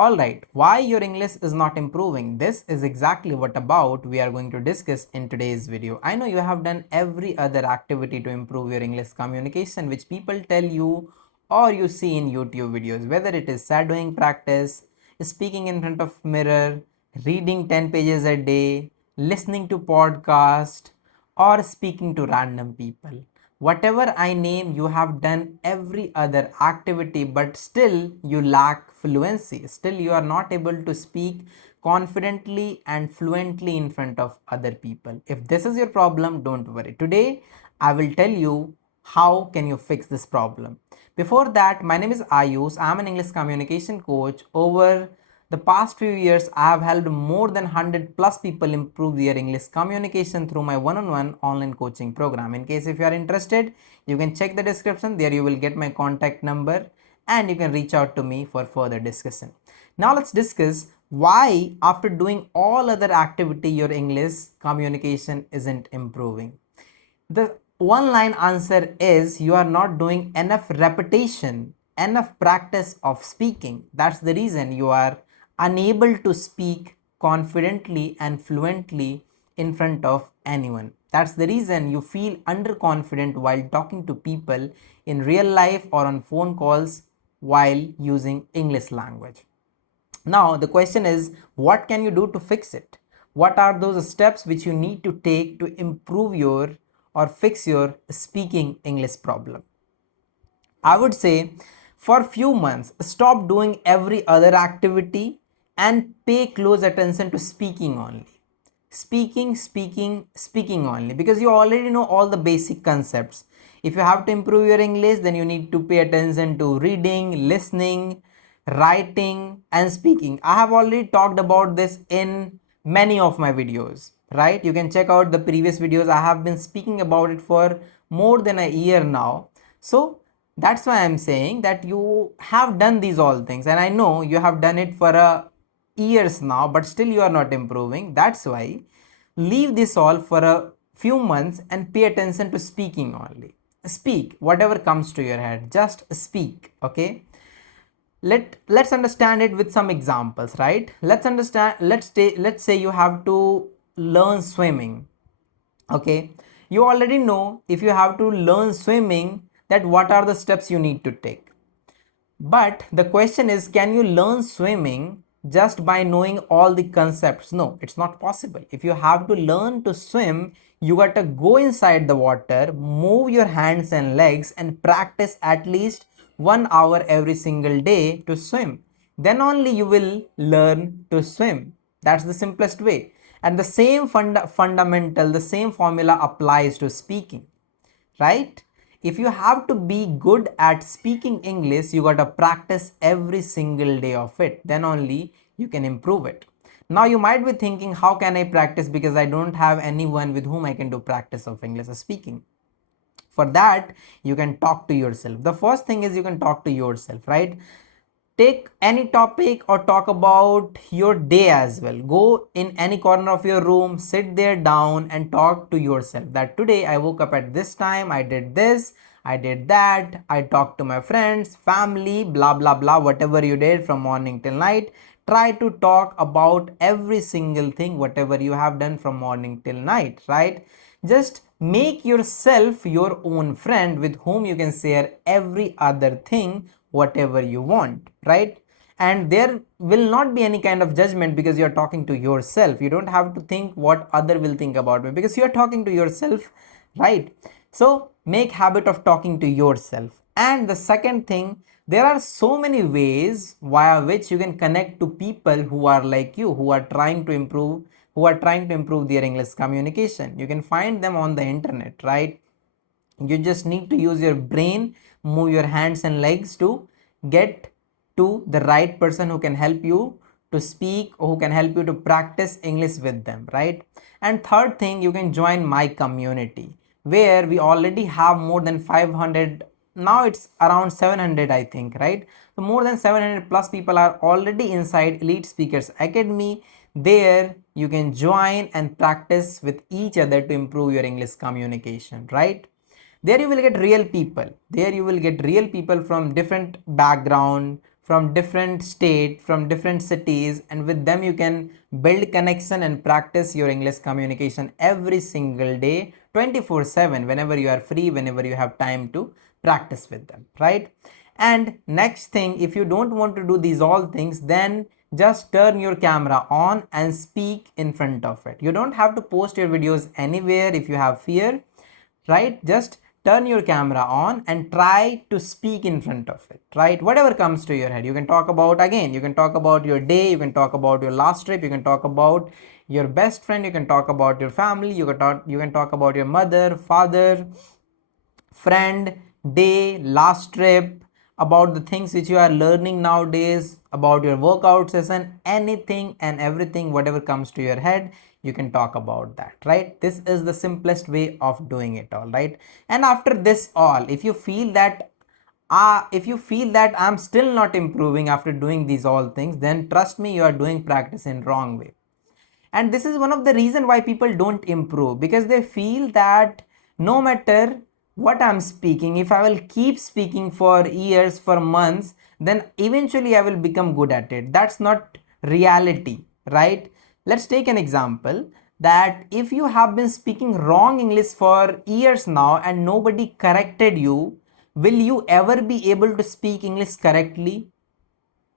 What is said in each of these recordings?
Alright, why your English is not improving? This is exactly what about we are going to discuss in today's video. I know you have done every other activity to improve your English communication which people tell you or you see in YouTube videos, whether it is shadowing practice, speaking in front of mirror, reading 10 pages a day, listening to podcast, or speaking to random people. Whatever I name, you have done every other activity, but still you lack fluency. Still, you are not able to speak confidently and fluently in front of other people. If this is your problem, don't worry. Today, I will tell you how can you fix this problem. Before that, my name is Ayush. I am an English communication coach. Over the past few years, I have helped more than 100 plus people improve their English communication through my one-on-one online coaching program. In case if you are interested, you can check the description. There you will get my contact number and you can reach out to me for further discussion. Now let's discuss why after doing all other activity your English communication isn't improving. The one line answer is you are not doing enough repetition, enough practice of speaking. That's the reason you are unable to speak confidently and fluently in front of anyone. That's the reason you feel underconfident while talking to people in real life or on phone calls while using English language. Now the question is, what can you do to fix it? What are those steps which you need to take to improve your or fix your speaking English problem? I would say for few months stop doing every other activity and pay close attention to speaking only. Speaking only, because you already know all the basic concepts. If you have to improve your English, then you need to pay attention to reading, listening, writing and speaking. I have already talked about this in many of my videos, right? You can check out the previous videos. I have been speaking about it for more than a year now. So that's why I'm saying that you have done these all things, and I know you have done it for a years now, but still you are not improving. That's why leave this all for a few months and pay attention to speaking only. Speak whatever comes to your head, just speak. Okay, let's understand it with some examples, right? Let's say you have to learn swimming. Okay, you already know if you have to learn swimming that what are the steps you need to take. But the question is, can you learn swimming just by knowing all the concepts? No, it's not possible. If you have to learn to swim, you got to go inside the water, move your hands and legs, and practice at least 1 hour every single day to swim. Then only you will learn to swim. That's the simplest way. And the same fundamental, the same formula applies to speaking, right? If you have to be good at speaking English, you got to practice every single day of it. Then only you can improve it. Now you might be thinking, how can I practice, because I don't have anyone with whom I can do practice of English speaking. For that, you can talk to yourself. The first thing is you can talk to yourself, right? Take any topic or talk about your day as well. Go in any corner of your room, sit there down and talk to yourself that today I woke up at this time, I did this, I did that, I talked to my friends, family, blah blah blah, whatever you did from morning till night. Try to talk about every single thing whatever you have done from morning till night, right? Just make yourself your own friend with whom you can share every other thing whatever you want, right? And there will not be any kind of judgment because you are talking to yourself. You don't have to think what other will think about me because you are talking to yourself, right? So make habit of talking to yourself. And the second thing, there are so many ways via which you can connect to people who are like you, who are trying to improve their English communication. You can find them on the internet, right? You just need to use your brain, move your hands and legs to get to the right person who can help you to speak or who can help you to practice English with them, right? And third thing, you can join my community where we already have more than 500, now it's around 700 I think, right? So more than 700 plus people are already inside Elite Speakers Academy. There you can join and practice with each other to improve your English communication, right? There you will get real people. There you will get real people from different background, from different state, from different cities, and with them you can build connection and practice your English communication every single day, 24/7, whenever you are free, whenever you have time to practice with them, right? And next thing, if you don't want to do these all things, then just turn your camera on and speak in front of it. You don't have to post your videos anywhere if you have fear, right? Just turn your camera on and try to speak in front of it, right? Whatever comes to your head. You can talk about, again, you can talk about your day, you can talk about your last trip, you can talk about your best friend, you can talk about your family, you can talk about your mother, father, friend, day, last trip, about the things which you are learning nowadays, about your workout session, anything and everything, whatever comes to your head, you can talk about that, right? This is the simplest way of doing it all, right? And after this all, if you feel that I'm still not improving after doing these all things, then trust me, you are doing practice in wrong way. And this is one of the reason why people don't improve, because they feel that no matter what I'm speaking, if I will keep speaking for years, for months, then eventually I will become good at it. That's not reality, right? Let's take an example that if you have been speaking wrong English for years now and nobody corrected you, will you ever be able to speak English correctly?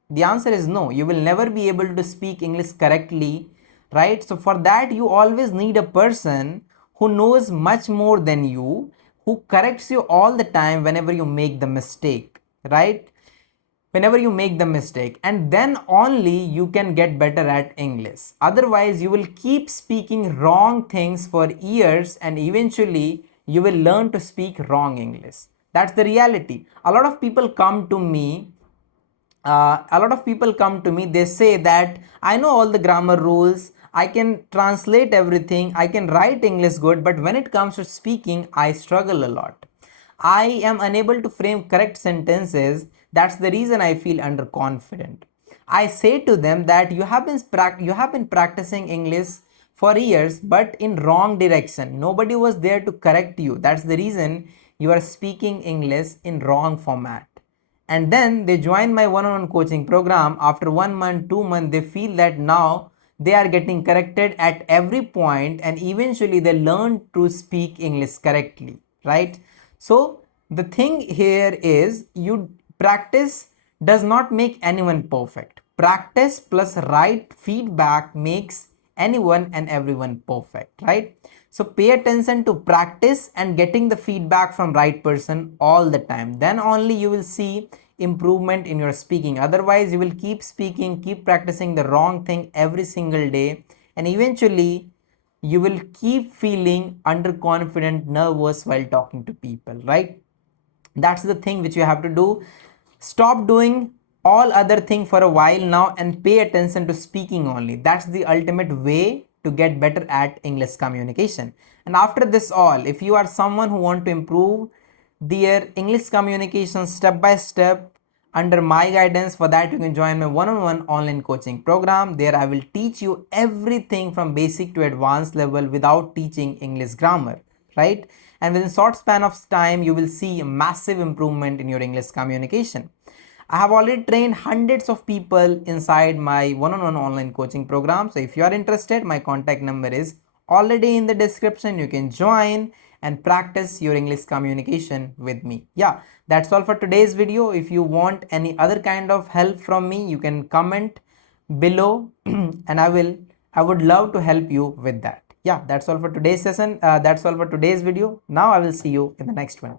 The answer is no. You will never be able to speak English correctly, right? So for that, you always need a person who knows much more than you, who corrects you all the time whenever you make the mistake, right? Whenever you make the mistake, and then only you can get better at English. Otherwise, you will keep speaking wrong things for years and eventually you will learn to speak wrong English. That's the reality. A lot of people come to me, they say that I know all the grammar rules, I can translate everything, I can write English good, but when it comes to speaking, I struggle a lot. I am unable to frame correct sentences. That's the reason I feel underconfident. I say to them that you have been practicing English for years, but in wrong direction. Nobody was there to correct you. That's the reason you are speaking English in wrong format. And then they join my one-on-one coaching program. After 1 month, 2 months, they feel that now they are getting corrected at every point and eventually they learn to speak English correctly, right? So the thing here is, you practice does not make anyone perfect. Practice plus right feedback makes anyone and everyone perfect, right? So pay attention to practice and getting the feedback from right person all the time. Then only you will see improvement in your speaking. Otherwise, you will keep speaking, keep practicing the wrong thing every single day, and eventually you will keep feeling underconfident, nervous while talking to people, right? That's the thing which you have to do. Stop doing all other thing for a while now and pay attention to speaking only. That's the ultimate way to get better at English communication. And after this all, if you are someone who want to improve their English communication step by step under my guidance, for that you can join my one-on-one online coaching program. There I will teach you everything from basic to advanced level without teaching English grammar, right? And within short span of time, you will see a massive improvement in your English communication. I have already trained hundreds of people inside my one-on-one online coaching program. So if you are interested, my contact number is already in the description. You can join and practice your English communication with me. Yeah, that's all for today's video. If you want any other kind of help from me, you can comment below and I would love to help you with that. Yeah, that's all for today's session. That's all for today's video. Now I will see you in the next one.